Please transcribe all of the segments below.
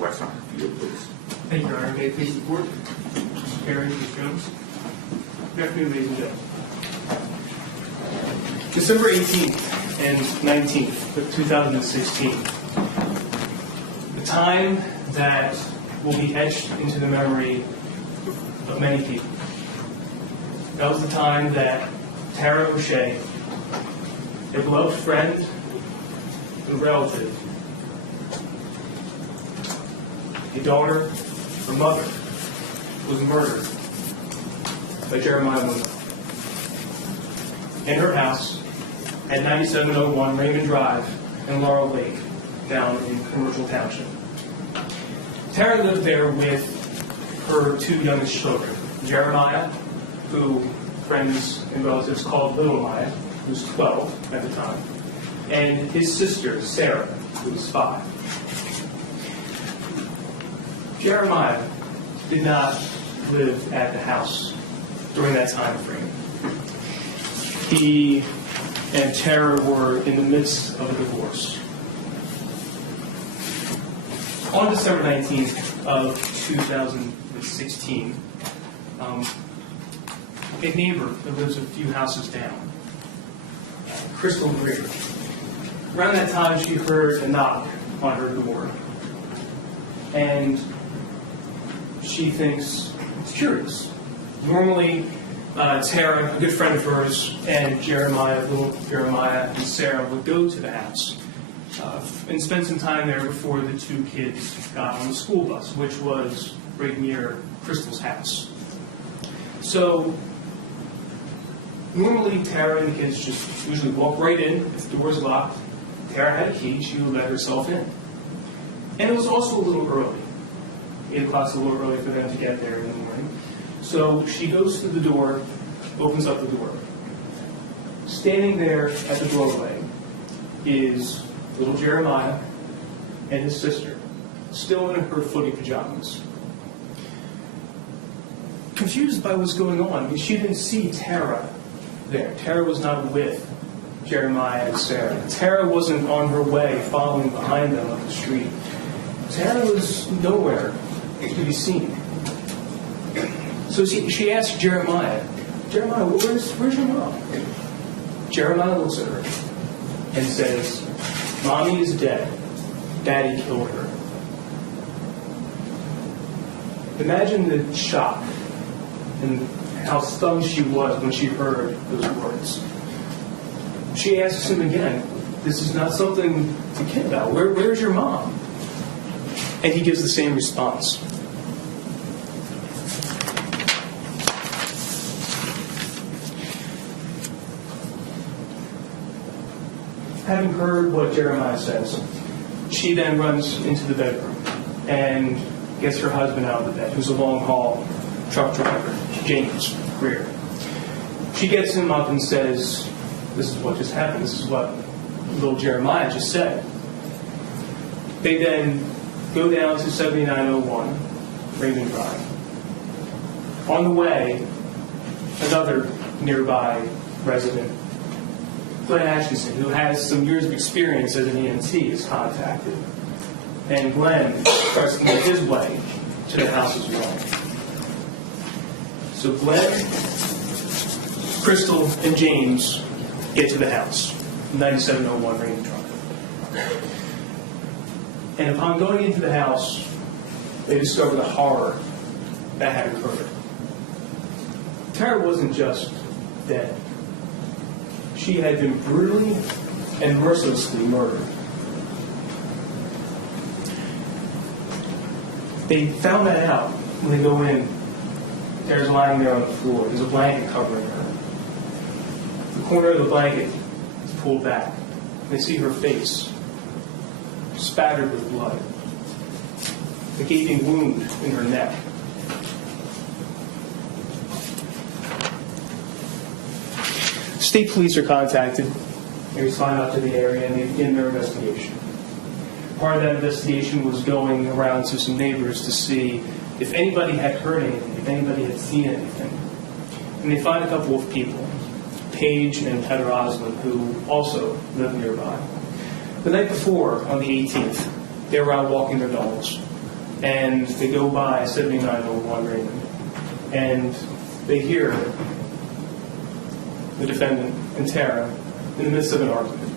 Wesson, if you would please. Thank you, Your Honor. May it please the Court. Mr. Perry, Ms. Jones. Good afternoon, ladies and gentlemen. December 18th and 19th of 2016, the time that will be etched into the memory of many people. That was the time that Tara O'Shea, a beloved friend and relative, a daughter, her mother, was murdered by Jeremiah Monell in her house at 9701 Raymond Drive in Laurel Lake, down in Commercial Township. Tara lived there with her two youngest children, Jeremiah, who friends and relatives called Little Maya, who was 12 at the time, and his sister, Sarah, who was 5. Jeremiah did not live at the house during that time frame. He and Tara were in the midst of a divorce. On December 19th of 2016, a neighbor that lives a few houses down, Crystal Greer, around that time she heard a knock on her door. And she thinks it's curious. Normally, Tara, a good friend of hers, and Jeremiah, little Jeremiah, and Sarah would go to the house and spend some time there before the two kids got on the school bus, which was right near Crystal's house. So, normally Tara and the kids just usually walk right in. If the door's locked, Tara had a key, she would let herself in. And it was also a little early. 8 o'clock's a little early for them to get there in the morning. So she goes to the door, opens up the door. Standing there at the doorway is little Jeremiah and his sister, still in her footy pajamas. Confused by what's going on, she didn't see Tara there. Tara was not with Jeremiah and Sarah. Tara wasn't on her way following behind them up the street. Tara was nowhere to be seen. So she asked Jeremiah, where's your mom? Jeremiah looks at her and says, Mommy is dead. Daddy killed her. Imagine the shock and how stunned she was when she heard those words. She asks him again, this is not something to kid about. Where's your mom? And he gives the same response. Having heard what Jeremiah says, she then runs into the bedroom and gets her husband out of the bed, who's a long-haul truck driver, James Greer. She gets him up and says, this is what just happened. This is what little Jeremiah just said. They then go down to 7901 Raymond Drive. On the way, another nearby resident, Glenn Atchison, who has some years of experience as an EMT, is contacted. And Glenn starts to make his way to the house as well. So Glenn, Crystal, and James get to the house, 9701 Raymond Drive. And upon going into the house, they discover the horror that had occurred. Tara wasn't just dead. She had been brutally and mercilessly murdered. They found that out when they go in. Tara's lying there on the floor. There's a blanket covering her. The corner of the blanket is pulled back. They see her face, spattered with blood, a gaping wound in her neck. State police are contacted. They respond out to the area and they begin their investigation. Part of that investigation was going around to some neighbors to see if anybody had heard anything, if anybody had seen anything. And they find a couple of people, Paige and Heather Oslin, who also live nearby. The night before, on the 18th, they were out walking their dogs and they go by 7901 Raymond, and they hear the defendant and Tara in the midst of an argument.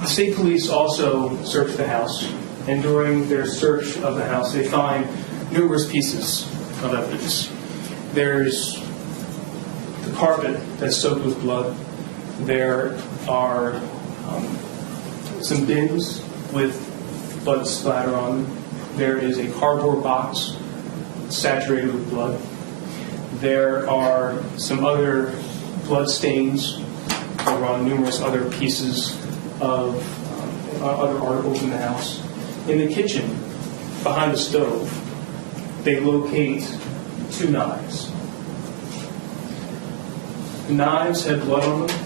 The state police also search the house, and during their search of the house, they find numerous pieces of evidence. There's the carpet that's soaked with blood. There are some bins with blood splatter on them. There is a cardboard box saturated with blood. There are some other blood stains over on numerous other pieces of other articles in the house. In the kitchen, behind the stove, they locate 2 knives. The knives had blood on them.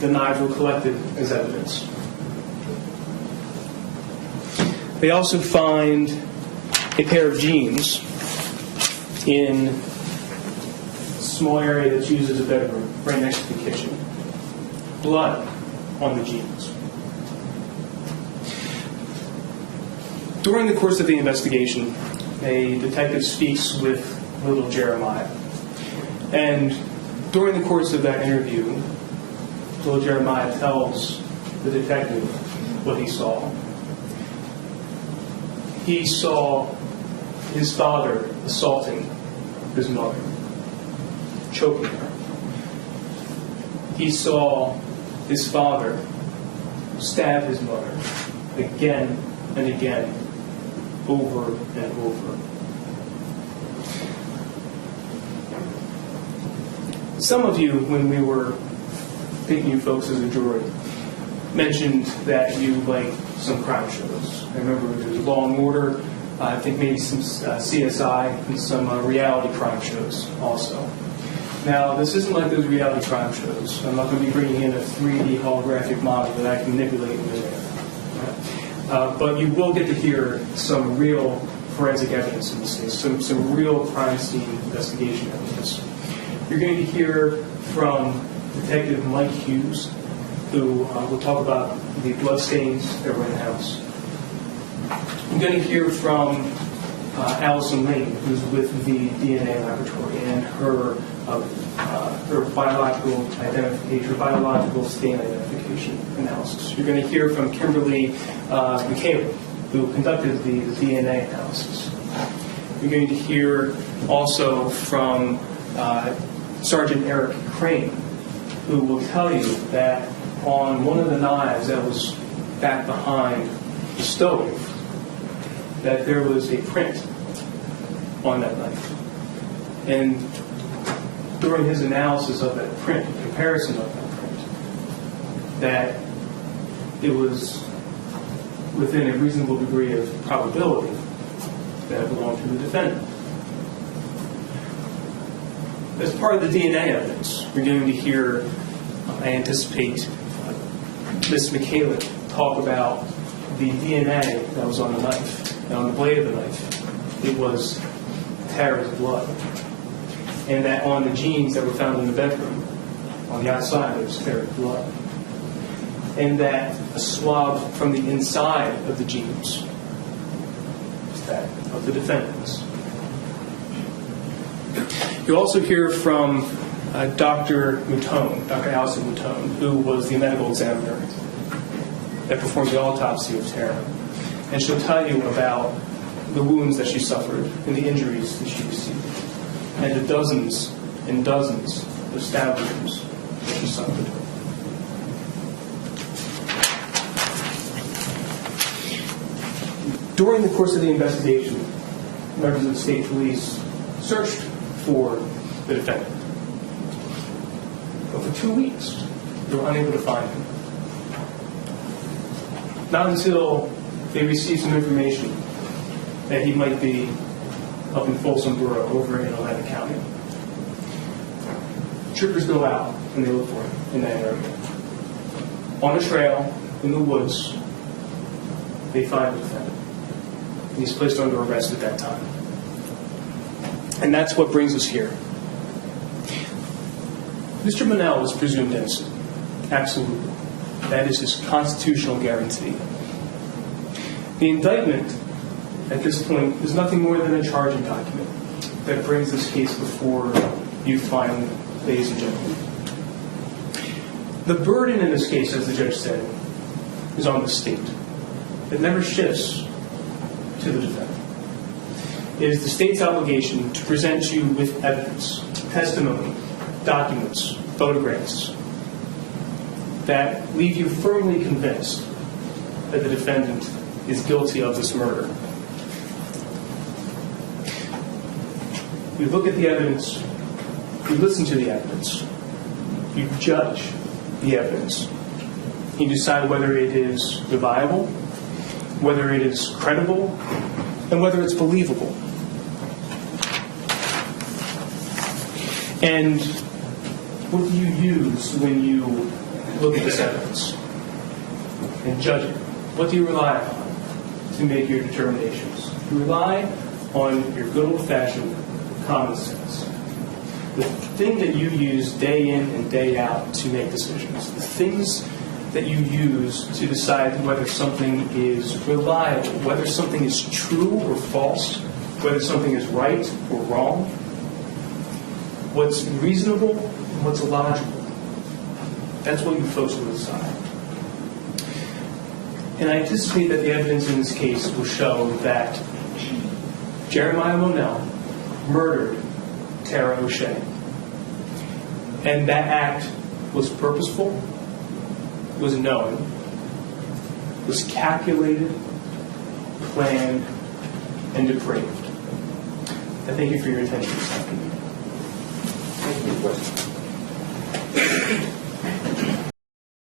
The knives were collected as evidence. They also find a pair of jeans in a small area that's used as a bedroom, right next to the kitchen. Blood on the jeans. During the course of the investigation, a detective speaks with little Jeremiah. And during the course of that interview, little Jeremiah tells the detective what he saw. He saw his father assaulting his mother, choking her. He saw his father stab his mother again and again, over and over. Some of you, when we were picking you folks as a jury, mentioned that you like some crime shows. I remember there was Law and Order, I think maybe some CSI, and some reality crime shows also. Now, this isn't like those reality crime shows. I'm not going to be bringing in a 3D holographic model that I can manipulate in there. But you will get to hear some real forensic evidence in this case, some real crime scene investigation evidence. You're going to hear from Detective Mike Hughes, who will talk about the bloodstains that were in the house. I'm going to hear from Allison Lane, who's with the DNA laboratory, and her biological identification, her biological stain identification analysis. You're going to hear from Kimberly McCaleb, who conducted the DNA analysis. You're going to hear also from Sergeant Eric Crane, who will tell you that on one of the knives that was back behind the stove, that there was a print on that knife. And during his analysis of that print, comparison of that print, that it was within a reasonable degree of probability that it belonged to the defendant. As part of the DNA evidence, we're going to hear, I anticipate, Ms. McCaleb talk about the DNA that was on the knife. And on the blade of the knife, it was Tara's blood. And that on the jeans that were found in the bedroom, on the outside, there was Tara's blood. And that a swab from the inside of the jeans was that of the defendant's. You'll also hear from Dr. Mouton, Dr. Allison Mouton, who was the medical examiner that performed the autopsy of Tara. And she'll tell you about the wounds that she suffered and the injuries that she received, and the dozens and dozens of stab wounds that she suffered. During the course of the investigation, members of the state police searched for the defendant. But for 2 weeks, they were unable to find him. Not until they received some information that he might be up in Folsom Borough over in Atlantic County. Troopers go out and they look for him in that area. On a trail in the woods, they find the defendant. And he's placed under arrest at that time. And that's what brings us here. Mr. Monell was presumed innocent. Absolutely. That is his constitutional guarantee. The indictment, at this point, is nothing more than a charging document that brings this case before you finally, ladies and gentlemen. The burden in this case, as the judge said, is on the state. It never shifts to the defendant. It is the state's obligation to present you with evidence, testimony, documents, photographs that leave you firmly convinced that the defendant is guilty of this murder. You look at the evidence, you listen to the evidence, you judge the evidence, you decide whether it is reliable, whether it is credible, and whether it's believable. And what do you use when you look at this evidence and judge it? What do you rely on to make your determinations? You rely on your good old-fashioned common sense. The thing that you use day in and day out to make decisions. The things that you use to decide whether something is reliable, whether something is true or false, whether something is right or wrong, what's reasonable and what's illogical. That's what you folks will decide. And I anticipate that the evidence in this case will show that Jeremiah Monell murdered Tara O'Shea. And that act was purposeful, was knowing, was calculated, planned, and depraved. I thank you for your attention this afternoon. Thank you for the question.